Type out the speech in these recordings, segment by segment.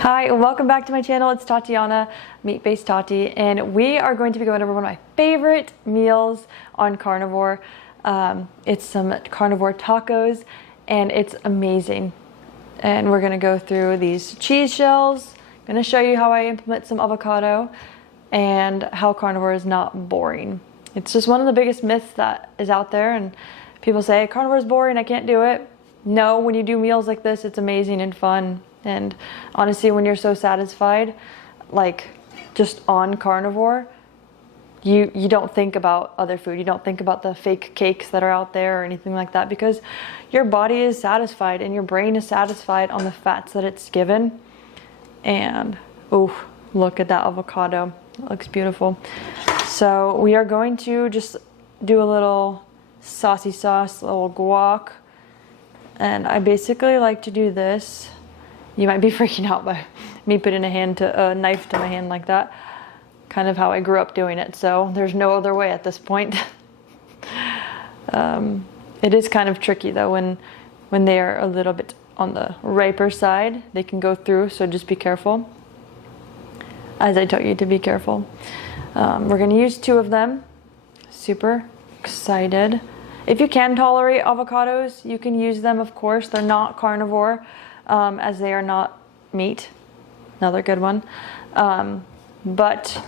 Hi, welcome back to my channel. It's Tatiana, Meat-Based Tati, and we are going to be going over one of my favorite meals on Carnivore. It's some carnivore tacos, and it's amazing. And we're gonna go through these cheese shells. I'm gonna show you how I implement some avocado and how carnivore is not boring. It's just one of the biggest myths that is out there, and people say carnivore is boring, I can't do it. No, when you do meals like this, it's amazing and fun. And honestly, when you're so satisfied, like just on carnivore, you don't think about other food. You don't think about the fake cakes that are out there or anything like that, because your body is satisfied and your brain is satisfied on the fats that it's given. And oh, look at that avocado. It looks beautiful. So we are going to just do a little saucy sauce, a little guac. And I basically like to do this. You might be freaking out by me putting a knife to my hand like that. Kind of how I grew up doing it, so there's no other way at this point. It is kind of tricky though when they are a little bit on the riper side. They can go through, so just be careful. As I told you to be careful. We're going to use 2 of them. Super excited. If you can tolerate avocados, you can use them, of course. They're not carnivore. As they are not meat. Another good one. But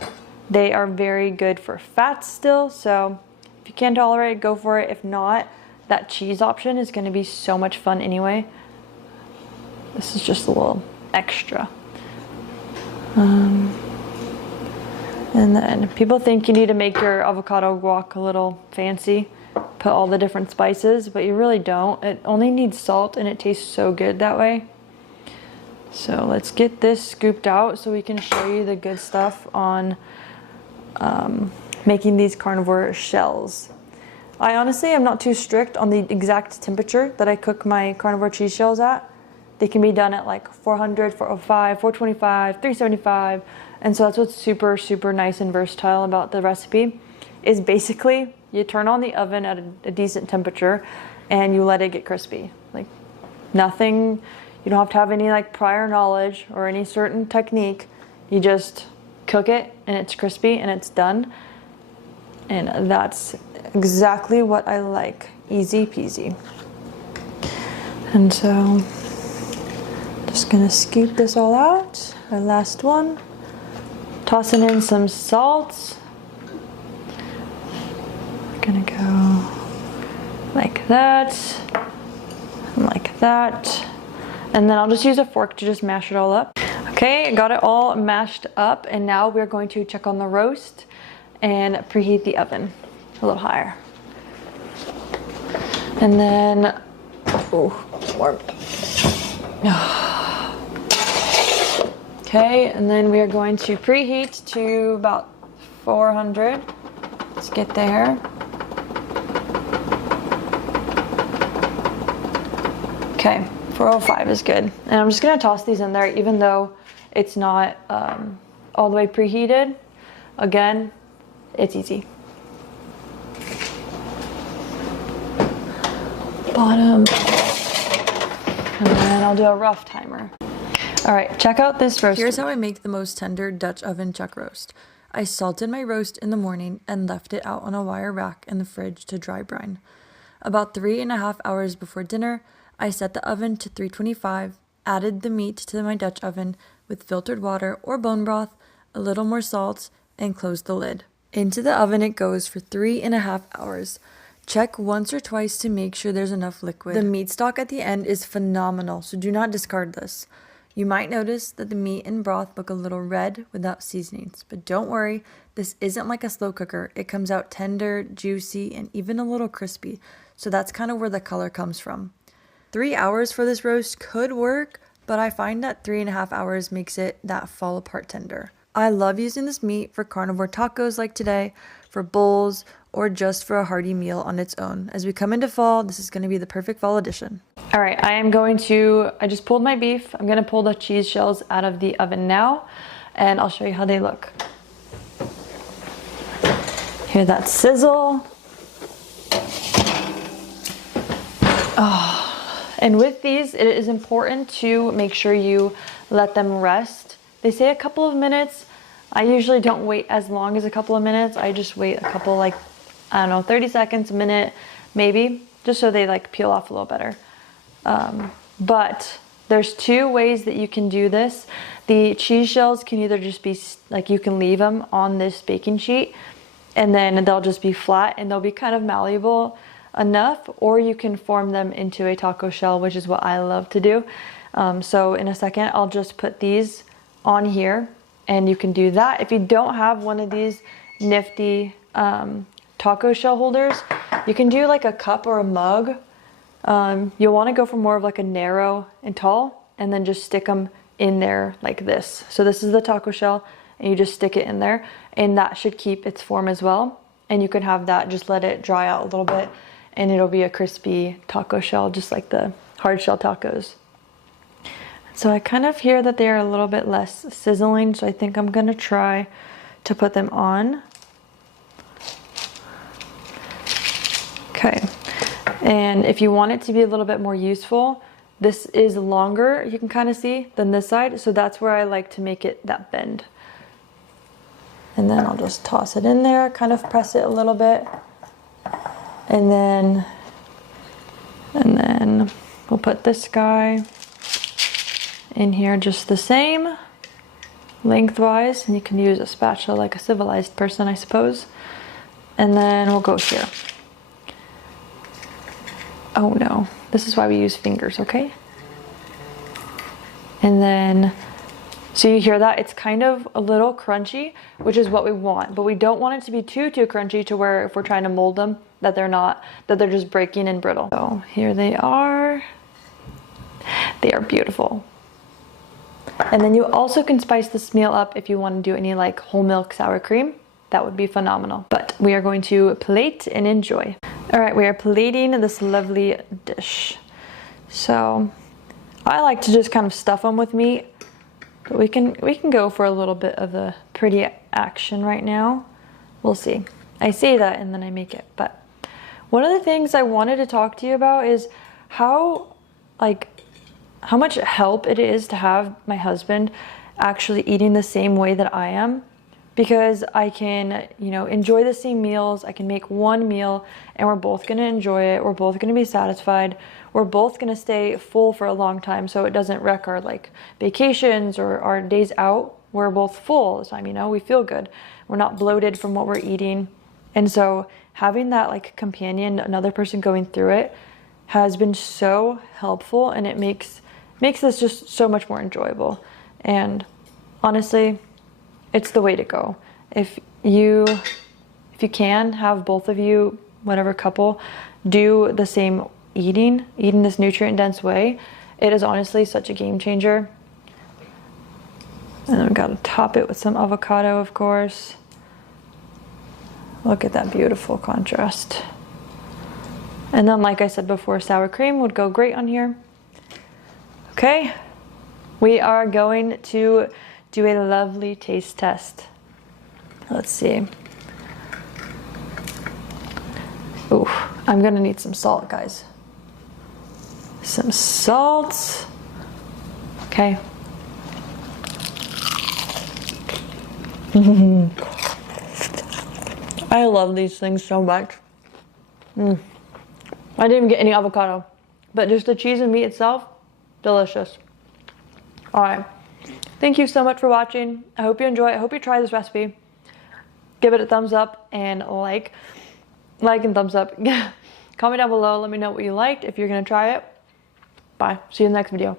they are very good for fats still, so if you can tolerate it, go for it. If not, that cheese option is going to be so much fun anyway. This is just a little extra. And then people think you need to make your avocado guac a little fancy, put all the different spices, but you really don't. It only needs salt, and it tastes so good that way. So let's get this scooped out so we can show you the good stuff on making these carnivore shells. I honestly am not too strict on the exact temperature that I cook my carnivore cheese shells at. They can be done at like 400, 405, 425, 375. And so that's what's super, super nice and versatile about the recipe is basically you turn on the oven at a decent temperature and you let it get crispy. Like nothing. You don't have to have any like prior knowledge or any certain technique. You just cook it and it's crispy and it's done. And that's exactly what I like. Easy peasy. And so, just gonna scoop this all out. Our last one. Tossing in some salt. Gonna go like that, and like that. And then I'll just use a fork to just mash it all up. Okay, I got it all mashed up, and now we're going to check on the roast and preheat the oven a little higher. And then, oh, warm. Okay, and then we are going to preheat to about 400. Let's get there. Okay. 405 is good. And I'm just going to toss these in there even though it's not all the way preheated. Again, it's easy. Bottom. And then I'll do a rough timer. Alright, check out this roast. Here's how I make the most tender Dutch oven chuck roast. I salted my roast in the morning and left it out on a wire rack in the fridge to dry brine. About 3.5 hours before dinner, I set the oven to 325, added the meat to my Dutch oven with filtered water or bone broth, a little more salt, and closed the lid. Into the oven it goes for 3.5 hours. Check once or twice to make sure there's enough liquid. The meat stock at the end is phenomenal, so do not discard this. You might notice that the meat and broth look a little red without seasonings, but don't worry, this isn't like a slow cooker. It comes out tender, juicy, and even a little crispy, so that's kind of where the color comes from. 3 hours for this roast could work, but I find that 3.5 hours makes it that fall apart tender. I love using this meat for carnivore tacos like today, for bowls, or just for a hearty meal on its own. As we come into fall, this is going to be the perfect fall addition. All right, I just pulled my beef. I'm going to pull the cheese shells out of the oven now, and I'll show you how they look. Hear that sizzle? Oh. And with these, it is important to make sure you let them rest. They say a couple of minutes. I usually don't wait as long as a couple of minutes. I just wait a couple, like, I don't know, 30 seconds, a minute, maybe, just so they like peel off a little better. But there's two ways that you can do this. The cheese shells can either just be like, you can leave them on this baking sheet and then they'll just be flat and they'll be kind of malleable enough, or you can form them into a taco shell, which is what I love to do. So in a second, I'll just put these on here and you can do that. If you don't have one of these nifty taco shell holders, you can do like a cup or a mug. You'll want to go for more of like a narrow and tall, and then just stick them in there like this. So this is the taco shell and you just stick it in there, and that should keep its form as well. And you can have that, just let it dry out a little bit and it'll be a crispy taco shell, just like the hard shell tacos. So I kind of hear that they're a little bit less sizzling, so I think I'm gonna try to put them on. Okay, and if you want it to be a little bit more useful, this is longer, you can kind of see, than this side, so that's where I like to make it that bend. And then I'll just toss it in there, kind of press it a little bit, and then we'll put this guy in here just the same, lengthwise, and you can use a spatula like a civilized person, I suppose. And then we'll go here. Oh no, this is why we use fingers, okay? And then, so you hear that? It's kind of a little crunchy, which is what we want, but we don't want it to be too crunchy to where if we're trying to mold them, that they're not, that they're just breaking and brittle. So here they are. They are beautiful. And then you also can spice this meal up if you want to do any like whole milk sour cream. That would be phenomenal. But we are going to plate and enjoy. All right, we are plating this lovely dish. So I like to just kind of stuff them with meat, but we can go for a little bit of the pretty action right now. We'll see. I say that and then I make it. But one of the things I wanted to talk to you about is how much help it is to have my husband actually eating the same way that I am, because I can, enjoy the same meals. I can make one meal and we're both going to enjoy it. We're both going to be satisfied. We're both going to stay full for a long time, so it doesn't wreck our like vacations or our days out. We're both full this time, we feel good. We're not bloated from what we're eating. And so having that like companion, another person going through it, has been so helpful, and it makes this just so much more enjoyable. And honestly, it's the way to go. If you can have both of you, whatever couple, do the same eating this nutrient dense way, it is honestly such a game changer. And then we've got to top it with some avocado, of course. Look at that beautiful contrast. And then, like I said before, sour cream would go great on here. Okay, we are going to do a lovely taste test. Let's see. Ooh, I'm gonna need some salt, guys. Some salt. Okay. I love these things so much. I didn't even get any avocado, but just the cheese and meat itself, delicious. All right. Thank you so much for watching. I hope you enjoy it. I hope you try this recipe. Give it a thumbs up and like and thumbs up. Comment down below. Let me know what you liked if you're going to try it. Bye. See you in the next video.